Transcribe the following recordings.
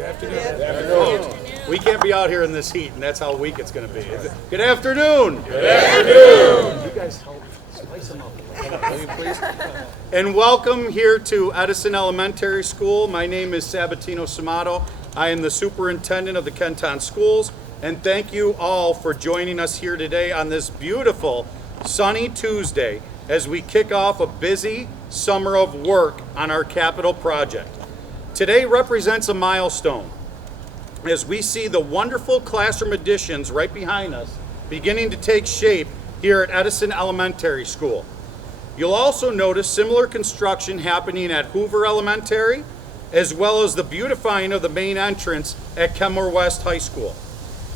Good afternoon. Good afternoon. We can't be out here in this heat, and that's how weak it's going to be. Good afternoon. Good afternoon. You guys help spice them up a little bit, will you please? And welcome here to Edison Elementary School. My name is Sabatino Samato. I am the superintendent of the Kenton Schools, and thank you all for joining us here today on this beautiful sunny Tuesday as we kick off a busy summer of work on our capital project. Today represents a milestone as we see the wonderful classroom additions right behind us beginning to take shape here at Edison Elementary School. You'll also notice similar construction happening at Hoover Elementary, as well as the beautifying of the main entrance at Kenmore-West High School.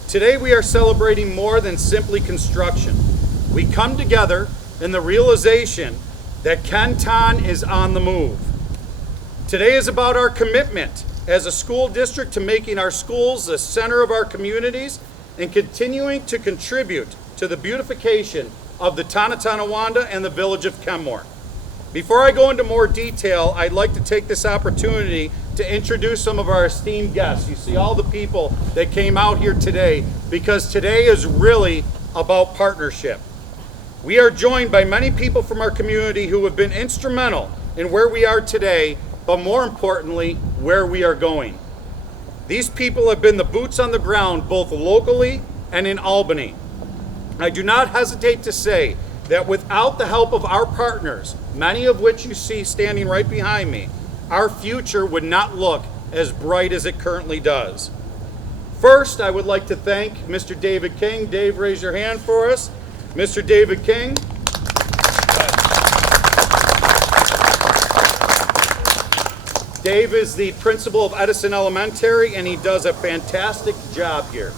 Today we are celebrating more than simply construction. We come together in the realization that Kenton is on the move. Today is about our commitment as a school district to making our schools the center of our communities and continuing to contribute to the beautification of the Tonawanda and the village of Kenmore. Before I go into more detail, I'd like to take this opportunity to introduce some of our esteemed guests. You see all the people that came out here today because today is really about partnership. We are joined by many people from our community who have been instrumental in where we are today, but more importantly, where we are going. These people have been the boots on the ground both locally and in Albany. I do not hesitate to say that without the help of our partners, many of which you see standing right behind me, our future would not look as bright as it currently does. First, I would like to thank Mr. David King. Dave, raise your hand for us. Mr. David King. Dave is the principal of Edison Elementary, and he does a fantastic job here.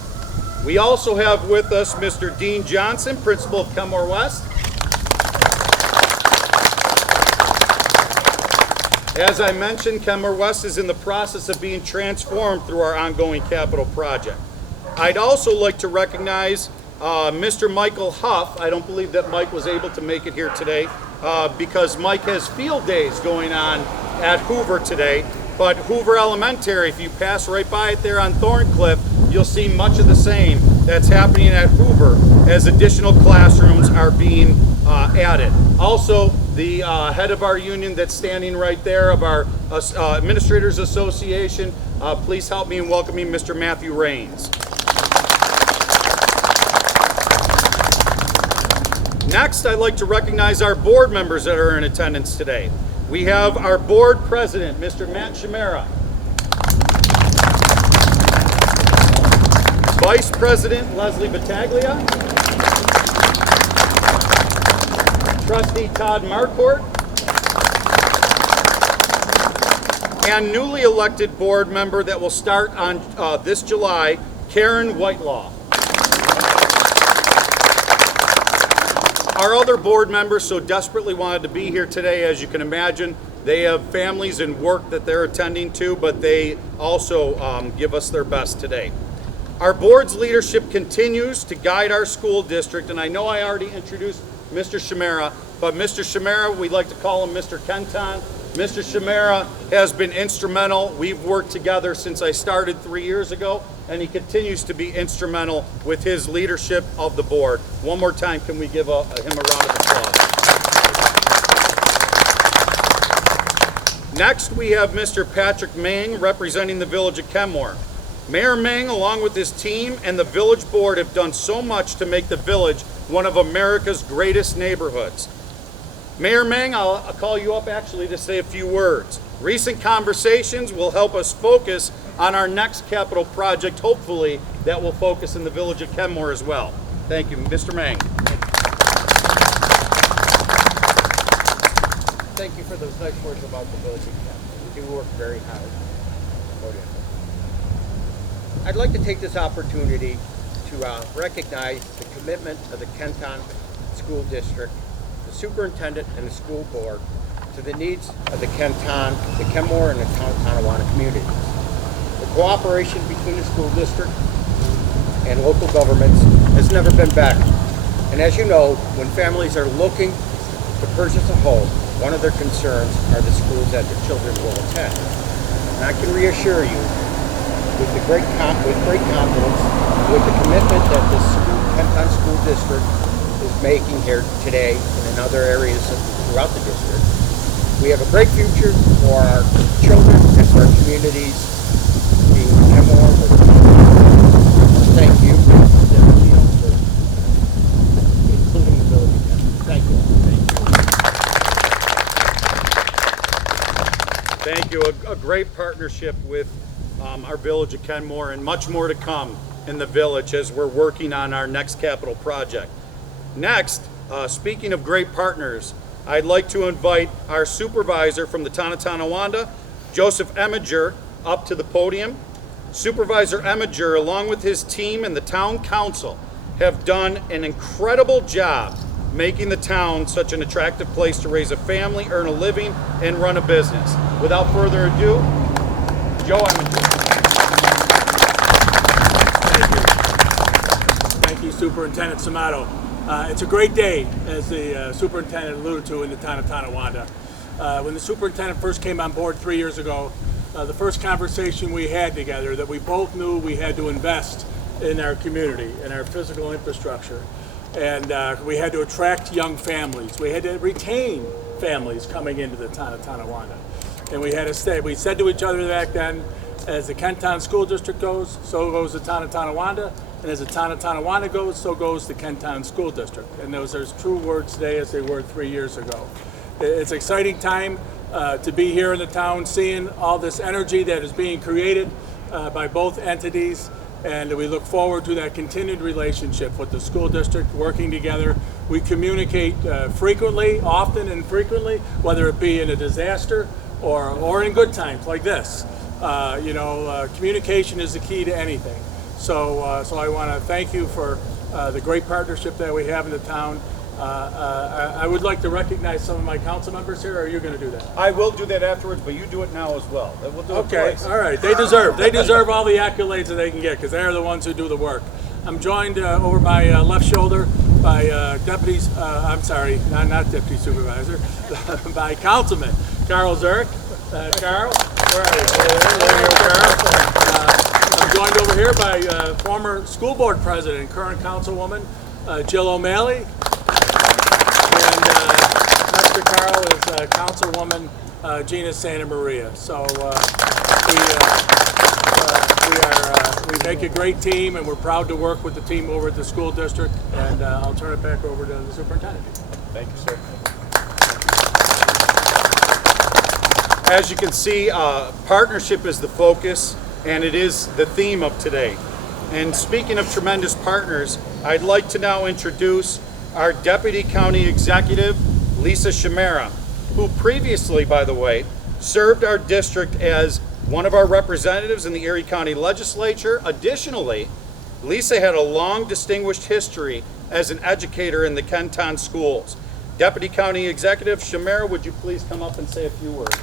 We also have with us Mr. Dean Johnson, principal of Kenmore-West. As I mentioned, Kenmore-West is in the process of being transformed through our ongoing capital project. I'd also like to recognize Mr. Michael Huff. I don't believe that Mike was able to make it here today because Mike has field days going on at Hoover today. But Hoover Elementary, if you pass right by it there on Thorncliffe, you'll see much of the same that's happening at Hoover as additional classrooms are being added. Also, the head of our union that's standing right there of our Administrators Association, please help me in welcoming Mr. Matthew Raines. Next, I'd like to recognize our board members that are in attendance today. We have our board president, Mr. Matt Chimera. Vice President Leslie Battaglia. Trustee Todd Marcourt. And newly elected board member that will start on this July, Karen Whitelaw. Our other board members so desperately wanted to be here today. As you can imagine, they have families and work that they're attending to, but they also give us their best today. Our board's leadership continues to guide our school district, and I know I already introduced Mr. Chimera, but Mr. Chimera, we'd like to call him Mr. Kenton. Mr. Chimera has been instrumental. We've worked together since I started 3 years ago, and he continues to be instrumental with his leadership of the board. One more time, can we give him a round of applause? Next, we have Mr. Patrick Mang representing the village of Kenmore. Mayor Mang, along with his team and the village board, have done so much to make the village one of America's greatest neighborhoods. Mayor Mang, I'll call you up actually to say a few words. Recent conversations will help us focus on our next capital project, hopefully, that will focus in the village of Kenmore as well. Thank you, Mr. Mang. Thank you for those nice words about the village of Kenmore. We do work very hard. I'd like to take this opportunity to recognize the commitment of the Kenton School District, the superintendent and the school board to the needs of the Kenton, the Kenmore, and the Tonawanda communities. The cooperation between the school district and local governments has never been better. And as you know, when families are looking to purchase a home, one of their concerns are the schools that their children will attend. And I can reassure you with great confidence, with the commitment that the Kenton School District is making here today and in other areas throughout the district. We have a great future for our children and for our communities in Kenmore. Thank you, for including the village again. Thank you. Thank you. A great partnership with our village of Kenmore, and much more to come in the village as we're working on our next capital project. Next, speaking of great partners, I'd like to invite our supervisor from the town of Tonawanda, Joseph Emiger, up to the podium. Supervisor Emiger, along with his team and the town council, have done an incredible job making the town such an attractive place to raise a family, earn a living, and run a business. Without further ado, Joe Emiger. Thank you, Superintendent Samato. It's a great day, as the superintendent alluded to, in the town of Tonawanda. When the superintendent first came on board 3 years ago, the first conversation we had together, that we both knew we had to invest in our community, in our physical infrastructure. And we had to attract young families. We had to retain families coming into the town of Tonawanda. And we had to stay. We said to each other back then, as the Kenton School District goes, so goes the town of Tonawanda. And as the town of Tonawanda goes, so goes the Kenton School District. And those are as true words today as they were 3 years ago. It's an exciting time to be here in the town, seeing all this energy that is being created by both entities. And we look forward to that continued relationship with the school district, working together. We communicate frequently, often and frequently, whether it be in a disaster or in good times like this. Communication is the key to anything. So I want to thank you for the great partnership that we have in the town. I would like to recognize some of my council members here. Or are you going to do that? I will do that afterwards, but you do it now as well. We'll do it Okay, twice. all right. They deserve all the accolades that they can get, because they are the ones who do the work. I'm joined over my left shoulder by not Deputy Supervisor, by Councilman Carl Zurich. Carl, where are you? There you go, Carl. I'm joined over here by former school board president, current councilwoman Jill O'Malley. And next to Carl is Councilwoman Gina Santa Maria. So we make a great team, and we're proud to work with the team over at the school district. And I'll turn it back over to the superintendent. Thank you, sir. As you can see, partnership is the focus, and it is the theme of today. And speaking of tremendous partners, I'd like to now introduce our Deputy County Executive, Lisa Chimera, who previously, by the way, served our district as one of our representatives in the Erie County Legislature. Additionally, Lisa had a long distinguished history as an educator in the Kenton schools. Deputy County Executive Chimera, would you please come up and say a few words?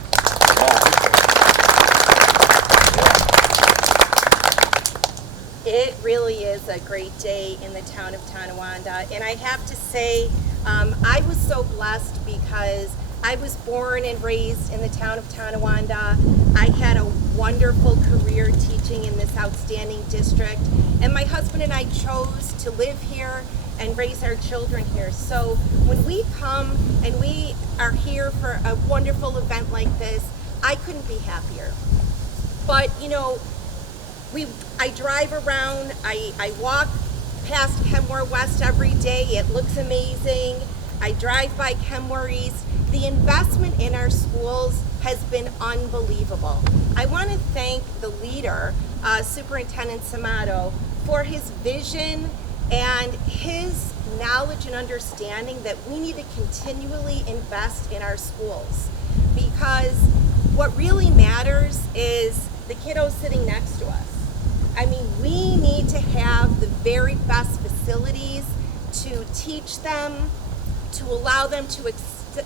It really is a great day in the town of Tonawanda, and I have to say I was so blessed because I was born and raised in the town of Tonawanda. I had a wonderful career teaching in this outstanding district, and my husband and I chose to live here and raise our children here. So when we come and we are here for a wonderful event like this, I couldn't be happier. But you know, I drive around, I walk past Kenmore West every day. It looks amazing. I drive by Kenmore East. The investment in our schools has been unbelievable. I want to thank the leader, Superintendent Samato, for his vision and his knowledge and understanding that we need to continually invest in our schools, because what really matters is the kiddos sitting next to us. I mean, we need to have the very best facilities to teach them, to allow them to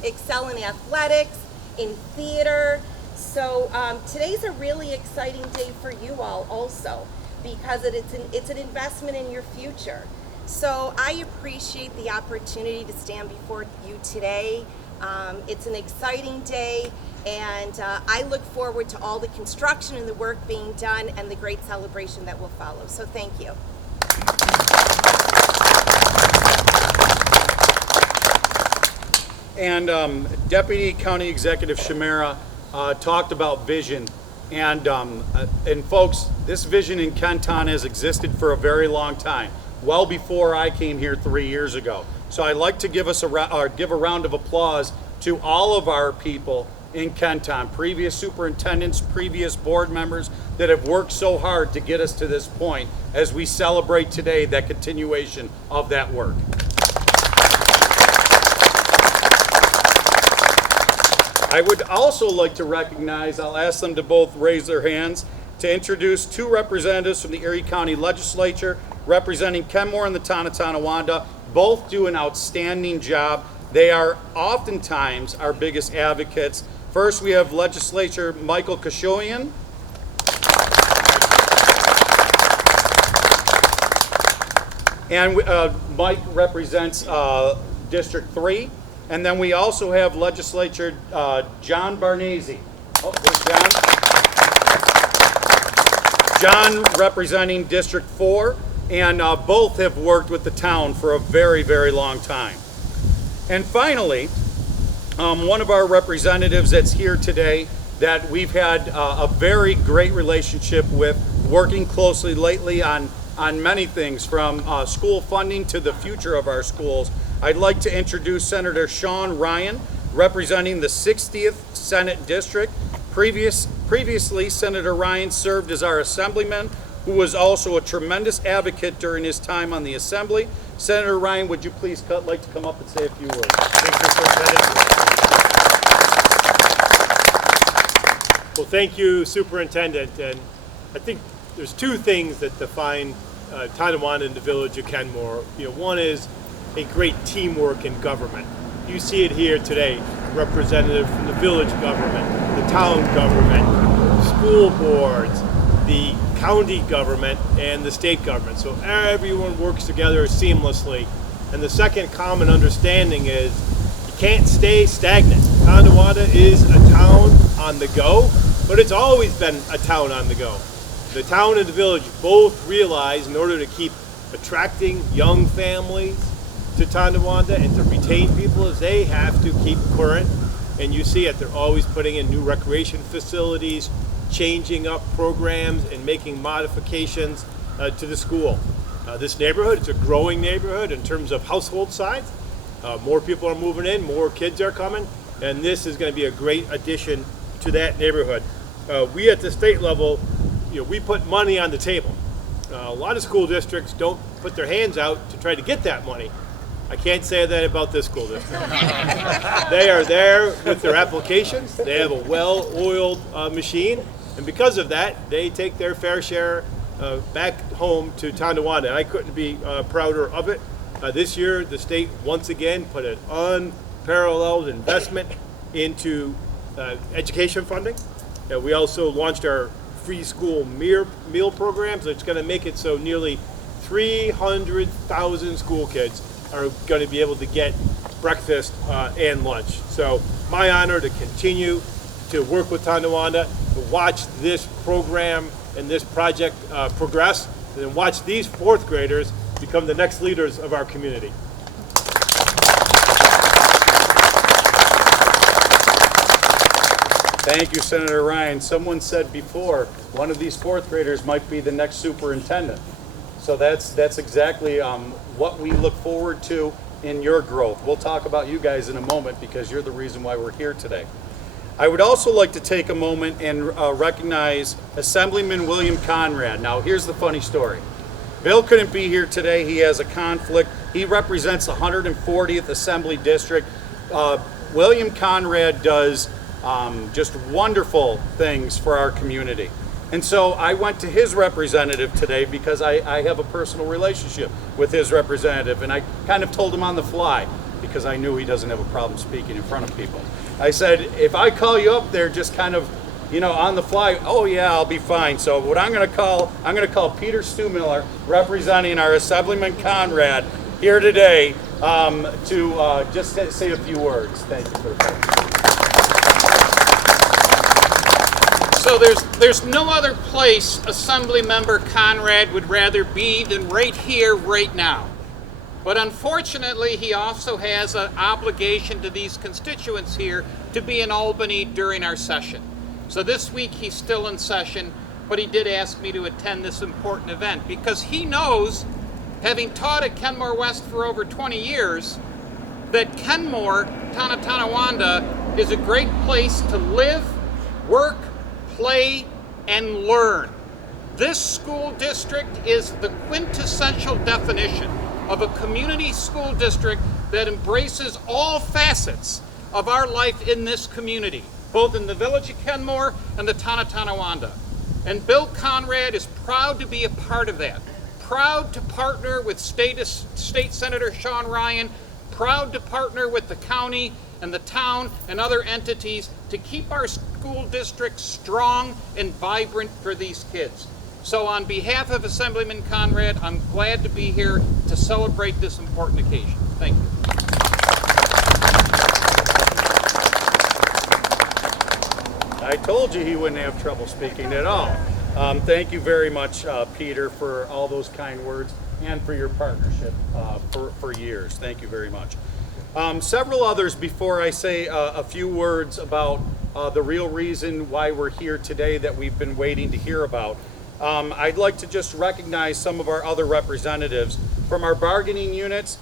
excel in athletics, in theater. So today's a really exciting day for you all also, because it's an investment in your future. So I appreciate the opportunity to stand before you today. It's an exciting day, And I look forward to all the construction and the work being done and the great celebration that will follow. So thank you. And Deputy County Executive Shamara talked about vision. And folks, this vision in Kenton has existed for a very long time, well before I came here 3 years ago. So I'd like to give a round of applause to all of our people in Kenton, previous superintendents, previous board members that have worked so hard to get us to this point as we celebrate today that continuation of that work. I would also like to recognize, I'll ask them to both raise their hands, to introduce two representatives from the Erie County Legislature representing Kenmore and the town of Tonawanda. Both do an outstanding job. They are oftentimes our biggest advocates. First, we have Legislator Michael Kashoyan. And Mike represents District 3. And then we also have Legislator John Barnese. Oh, there's John. John representing District 4. And both have worked with the town for a very, very long time. And finally, one of our representatives that's here today that we've had a very great relationship with, working closely lately on many things, from school funding to the future of our schools. I'd like to introduce Senator Sean Ryan, representing the 60th Senate District. Previously, Senator Ryan served as our assemblyman, who was also a tremendous advocate during his time on the Assembly. Senator Ryan, would you please like to come up and say a few words? Well, thank you, Superintendent. And I think there's two things that define Tonawanda and the village of Kenmore. One is a great teamwork in government. You see it here today, representative from the village government, the town government, school boards, the county government, and the state government. So everyone works together seamlessly. And the second common understanding is you can't stay stagnant. Tonawanda is a town on the go, but it's always been a town on the go. The town and the village both realize in order to keep attracting young families to Tonawanda and to retain people is they have to keep current. And you see it, they're always putting in new recreation facilities, changing up programs and making modifications to the school. This neighborhood, it's a growing neighborhood in terms of household size. More people are moving in, more kids are coming, and this is going to be a great addition to that neighborhood. We at the state level, we put money on the table. A lot of school districts don't put their hands out to try to get that money. I can't say that about this school district. They are there with their applications. They have a well-oiled machine, and because of that, they take their fair share back home to Tonawanda. I couldn't be prouder of it. This year, the state once again put an unparalleled investment into education funding. We also launched our free school meal program, so it's going to make it so nearly 300,000 school kids are going to be able to get breakfast and lunch. So my honor to continue to work with Tonawanda, to watch this program and this project progress, and then watch these fourth graders become the next leaders of our community. Thank you, Senator Ryan. Someone said before, one of these fourth graders might be the next superintendent. So that's exactly what we look forward to in your growth. We'll talk about you guys in a moment because you're the reason why we're here today. I would also like to take a moment and recognize Assemblyman William Conrad. Now, here's the funny story. Bill couldn't be here today. He has a conflict. He represents the 140th Assembly District. William Conrad does just wonderful things for our community. And so I went to his representative today because I have a personal relationship with his representative, and I kind of told him on the fly because I knew he doesn't have a problem speaking in front of people. I said, if I call you up there just kind of, on the fly, oh yeah, I'll be fine. So what I'm going to call Peter Stumiller, representing our Assemblyman Conrad here today, to just say a few words. Thank you for the So there's no other place Assemblymember Conrad would rather be than right here, right now. But unfortunately, he also has an obligation to these constituents here to be in Albany during our session. So this week he's still in session, but he did ask me to attend this important event because he knows, having taught at Kenmore West for over 20 years, that Kenmore-Tonawanda is a great place to live, work, play, and learn. This school district is the quintessential definition of a community school district that embraces all facets of our life in this community, both in the village of Kenmore and the town of Tonawanda. And Bill Conrad is proud to be a part of that, proud to partner with State Senator Sean Ryan, proud to partner with the county and the town and other entities to keep our school district strong and vibrant for these kids. So on behalf of Assemblyman Conrad, I'm glad to be here to celebrate this important occasion. Thank you. I told you he wouldn't have trouble speaking at all. Thank you very much, Peter, for all those kind words and for your partnership for years. Thank you very much. Several others before I say a few words about the real reason why we're here today that we've been waiting to hear about. I'd like to just recognize some of our other representatives from our bargaining units.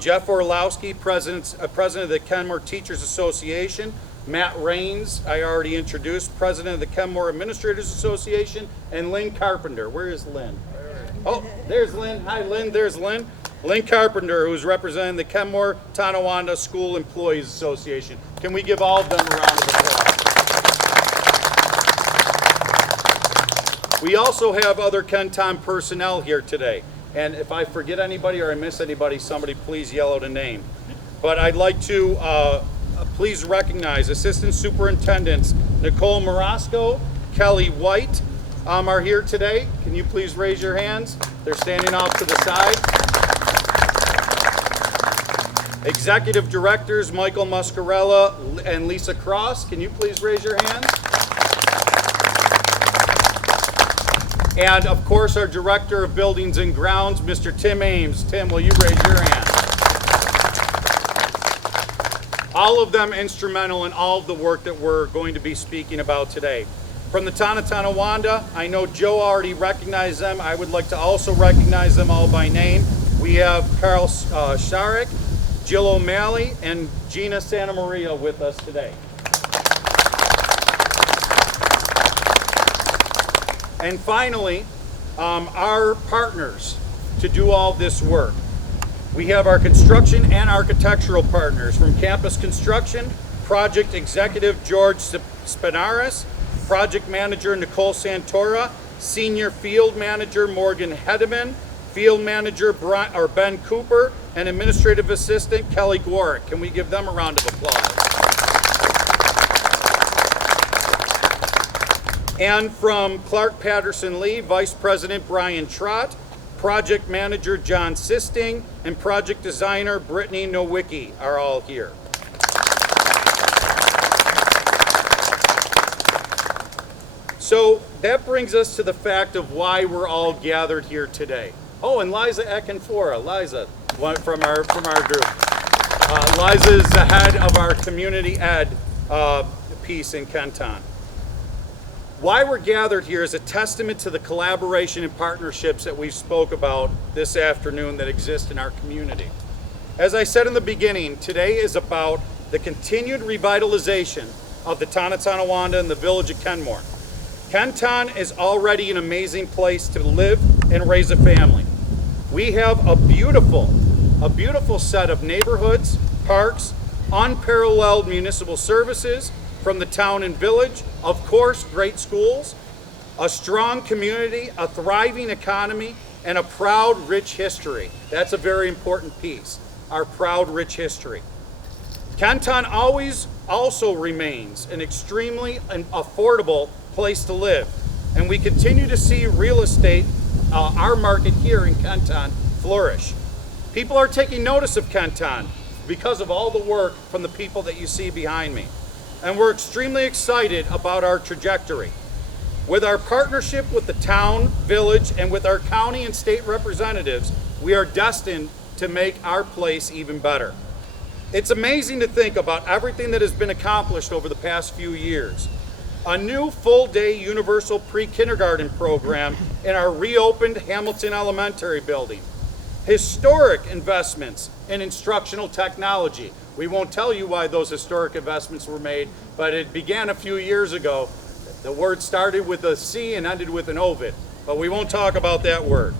Jeff Orlowski, president of the Kenmore Teachers Association. Matt Raines, I already introduced, president of the Kenmore Administrators Association, and Lynn Carpenter. Where is Lynn? Oh, there's Lynn. Hi, Lynn. There's Lynn. Lynn Carpenter, who's representing the Kenmore-Tonawanda School Employees Association. Can we give all of them a round of applause? We also have other Kenton personnel here today. And if I forget anybody or I miss anybody, somebody please yell out a name. But I'd like to please recognize Assistant Superintendents Nicole Morosco, Kelly White are here today. Can you please raise your hands? They're standing off to the side. Executive Directors Michael Muscarella and Lisa Cross, can you please raise your hands? And of course our Director of Buildings and Grounds, Mr. Tim Ames. Tim, will you raise your hand? All of them instrumental in all of the work that we're going to be speaking about today. From the town of Tonawanda, I know Joe already recognized them. I would like to also recognize them all by name. We have Carl Sharek, Jill O'Malley, and Gina Santa Maria with us today. And finally, our partners to do all this work. We have our construction and architectural partners from Campus Construction, Project Executive George Spinaris, Project Manager Nicole Santora, Senior Field Manager Morgan Hedeman, Field Manager Ben Cooper, and Administrative Assistant Kelly Gwarick. Can we give them a round of applause? And from Clark Patterson Lee, Vice President Brian Trott, Project Manager John Sisting, and Project Designer Brittany Nowicki are all here. So that brings us to the fact of why we're all gathered here today. Oh, and Liza Ekenfora, Liza, from our group. Liza is the head of our community ed piece in Kenton. Why we're gathered here is a testament to the collaboration and partnerships that we spoke about this afternoon that exist in our community. As I said in the beginning, today is about the continued revitalization of the town of Tonawanda and the village of Kenmore. Kenton is already an amazing place to live and raise a family. We have a beautiful set of neighborhoods, parks, unparalleled municipal services from the town and village, of course, great schools, a strong community, a thriving economy, and a proud, rich history. That's a very important piece, our proud, rich history. Kenton always also remains an extremely affordable place to live, and we continue to see real estate, our market here in Kenton, flourish. People are taking notice of Kenton because of all the work from the people that you see behind me. And we're extremely excited about our trajectory. With our partnership with the town, village, and with our county and state representatives, we are destined to make our place even better. It's amazing to think about everything that has been accomplished over the past few years. A new full-day universal pre-kindergarten program in our reopened Hamilton Elementary building. Historic investments in instructional technology. We won't tell you why those historic investments were made, but it began a few years ago. The word started with a C and ended with an ovid, but we won't talk about that word.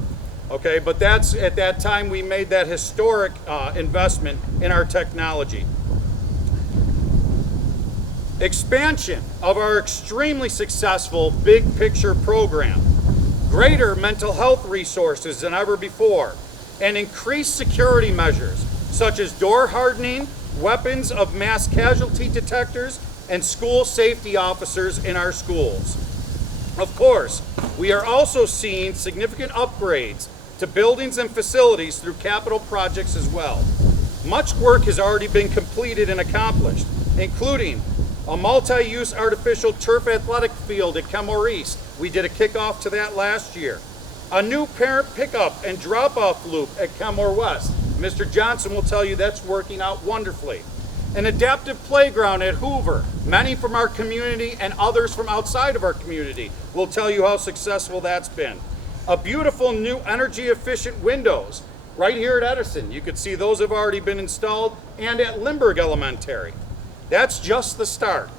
Okay, but that's at that time we made that historic investment in our technology. Expansion of our extremely successful Big Picture program, greater mental health resources than ever before, and increased security measures such as door hardening, weapons of mass casualty detectors, and school safety officers in our schools. Of course, we are also seeing significant upgrades to buildings and facilities through capital projects as well. Much work has already been completed and accomplished, including a multi-use artificial turf athletic field at Kenmore East. We did a kickoff to that last year. A new parent pickup and drop-off loop at Kenmore West. Mr. Johnson will tell you that's working out wonderfully. An adaptive playground at Hoover. Many from our community and others from outside of our community will tell you how successful that's been. A beautiful new energy efficient windows right here at Edison. You could see those have already been installed, and at Lindbergh Elementary. That's just the start.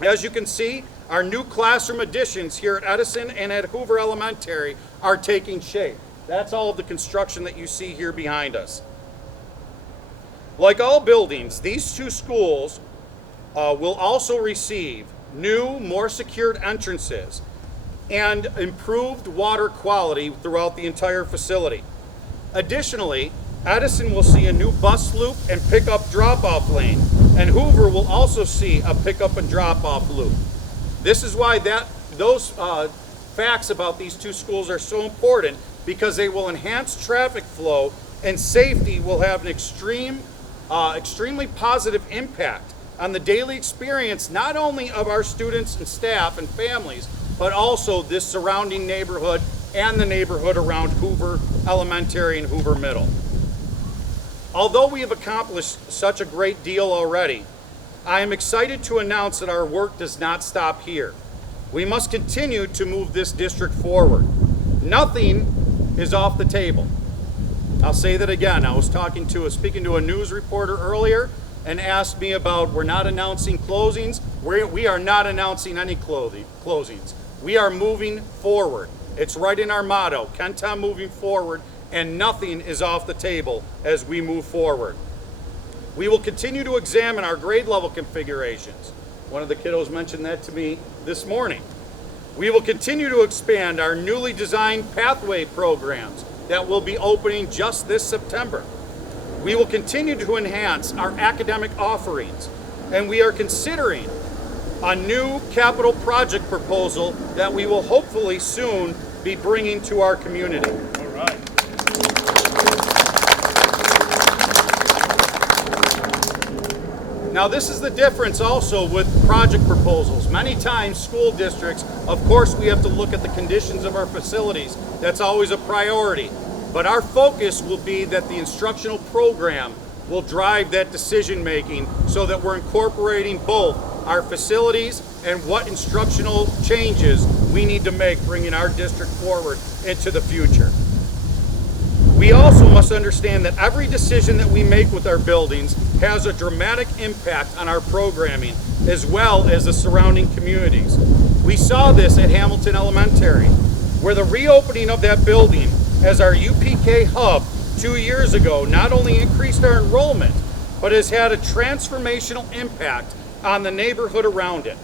As you can see, our new classroom additions here at Edison and at Hoover Elementary are taking shape. That's all of the construction that you see here behind us. Like all buildings, these two schools will also receive new, more secured entrances and improved water quality throughout the entire facility. Additionally, Edison will see a new bus loop and pickup drop-off lane, and Hoover will also see a pickup and drop-off loop. This is why those facts about these two schools are so important, because they will enhance traffic flow, and safety will have an extremely positive impact on the daily experience, not only of our students and staff and families, but also this surrounding neighborhood and the neighborhood around Hoover Elementary and Hoover Middle. Although we have accomplished such a great deal already, I am excited to announce that our work does not stop here. We must continue to move this district forward. Nothing is off the table. I'll say that again. I was speaking to a news reporter earlier and asked me about, we're not announcing closings. We are not announcing any closings. We are moving forward. It's right in our motto, Kenton moving forward, and nothing is off the table as we move forward. We will continue to examine our grade level configurations. One of the kiddos mentioned that to me this morning. We will continue to expand our newly designed pathway programs that will be opening just this September. We will continue to enhance our academic offerings, and we are considering a new capital project proposal that we will hopefully soon be bringing to our community. All right. Now, this is the difference also with project proposals. Many times school districts, of course, we have to look at the conditions of our facilities. That's always a priority. But our focus will be that the instructional program will drive that decision making, so that we're incorporating both our facilities and what instructional changes we need to make, bringing our district forward into the future. We also must understand that every decision that we make with our buildings has a dramatic impact on our programming as well as the surrounding communities. We saw this at Hamilton Elementary, where the reopening of that building as our UPK hub 2 years ago not only increased our enrollment, but has had a transformational impact on the neighborhood around it.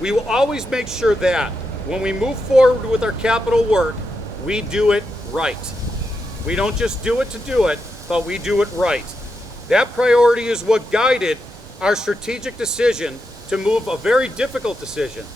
We will always make sure that when we move forward with our capital work, we do it right. We don't just do it to do it, but we do it right. That priority is what guided our strategic decision to move a very difficult decision,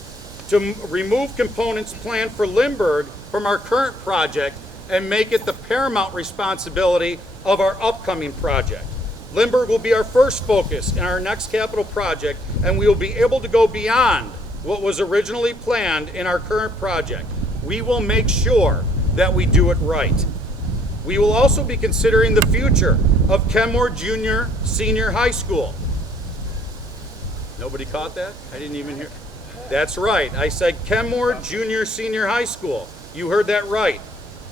to remove components planned for Lindbergh from our current project and make it the paramount responsibility of our upcoming project. Lindbergh will be our first focus in our next capital project, and we will be able to go beyond what was originally planned in our current project. We will make sure that we do it right. We will also be considering the future of Kenmore Junior Senior High School. Nobody caught that? I didn't even hear. That's right. I said Kenmore Junior Senior High School. You heard that right.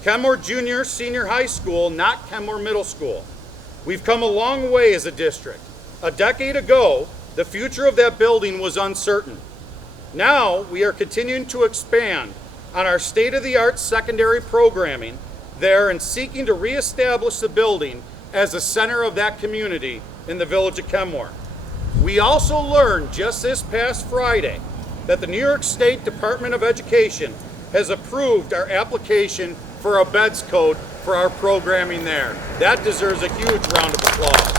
Kenmore Junior Senior High School, not Kenmore Middle School. We've come a long way as a district. A decade ago, the future of that building was uncertain. Now, we are continuing to expand on our state-of-the-art secondary programming there and seeking to reestablish the building as the center of that community in the village of Kenmore. We also learned just this past Friday that the New York State Department of Education has approved our application for a BEDS code for our programming there. That deserves a huge round of applause.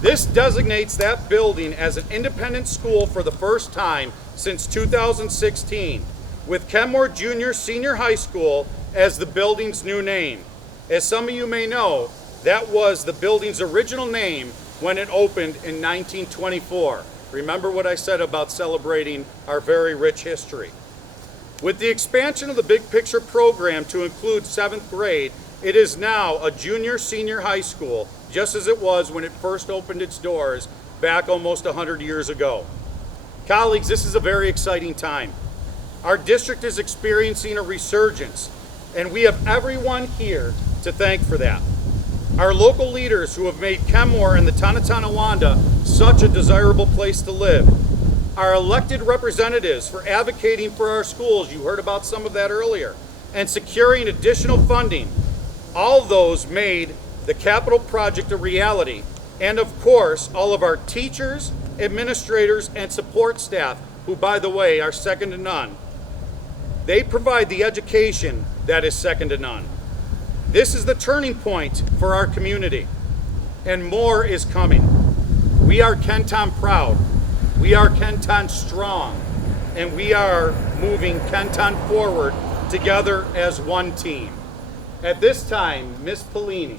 This designates that building as an independent school for the first time since 2016, with Kenmore Junior Senior High School as the building's new name. As some of you may know, that was the building's original name when it opened in 1924. Remember what I said about celebrating our very rich history. With the expansion of the Big Picture program to include 7th grade, it is now a junior senior high school, just as it was when it first opened its doors back almost 100 years ago. Colleagues, this is a very exciting time. Our district is experiencing a resurgence, and we have everyone here to thank for that. Our local leaders who have made Kenmore and the town of Tonawanda such a desirable place to live. Our elected representatives for advocating for our schools, you heard about some of that earlier, and securing additional funding. All of those made the capital project a reality. And of course, all of our teachers, administrators, and support staff, who by the way are second to none. They provide the education that is second to none. This is the turning point for our community, and more is coming. We are Kenton proud, we are Kenton strong, and we are moving Kenton forward together as one team. At this time, Ms. Pellini,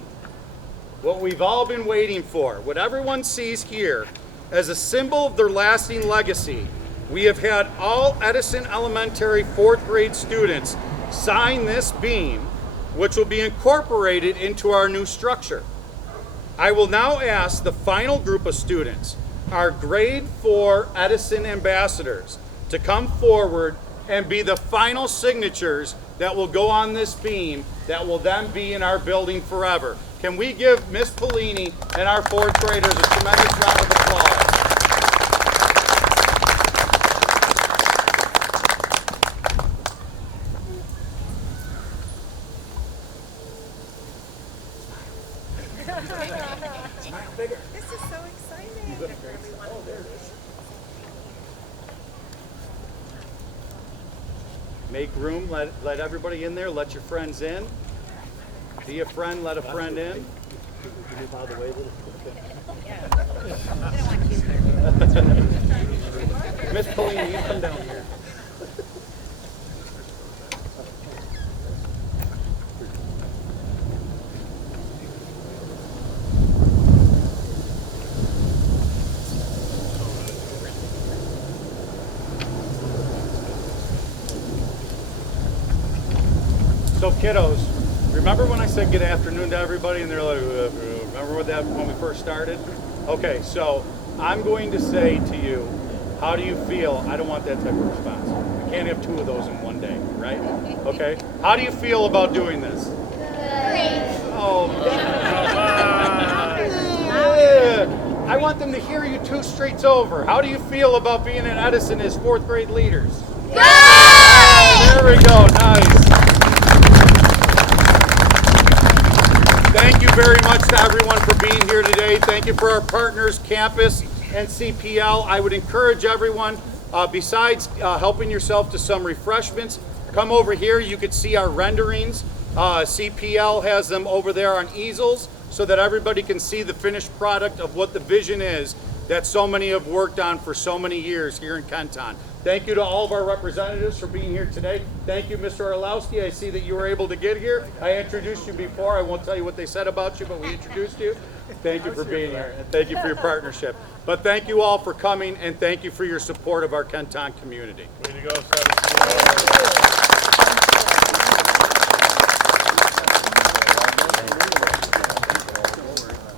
what we've all been waiting for, what everyone sees here as a symbol of their lasting legacy, we have had all Edison Elementary 4th grade students sign this beam, which will be incorporated into our new structure. I will now ask the final group of students, our grade 4 Edison ambassadors, to come forward and be the final signatures that will go on this beam that will then be in our building forever. Can we give Ms. Pellini and our 4th graders a tremendous round of applause? This is so exciting. Make room, let everybody in there, let your friends in. Be a friend, let a friend in. Miss Pellini, you come down here. So kiddos, remember when I said good afternoon to everybody and they're like, remember when we first started? Okay, so I'm going to say to you, how do you feel? I don't want that type of response. We can't have 2 of those in one day, right? Okay, how do you feel about doing this? Great. Oh, yeah. I want them to hear you 2 streets over. How do you feel about being in Edison as 4th grade leaders? Great! There we go, nice. Thank you very much to everyone for being here today. Thank you for our partners, campus and CPL. I would encourage everyone, besides helping yourself to some refreshments, come over here. You could see our renderings. CPL has them over there on easels so that everybody can see the finished product of what the vision is that so many have worked on for so many years here in Kenton. Thank you to all of our representatives for being here today. Thank you, Mr. Orlowski. I see that you were able to get here. I introduced you before. I won't tell you what they said about you, but we introduced you. Thank you for being here, and thank you for your partnership. But thank you all for coming, and thank you for your support of our Kenton community. Way to go, 17.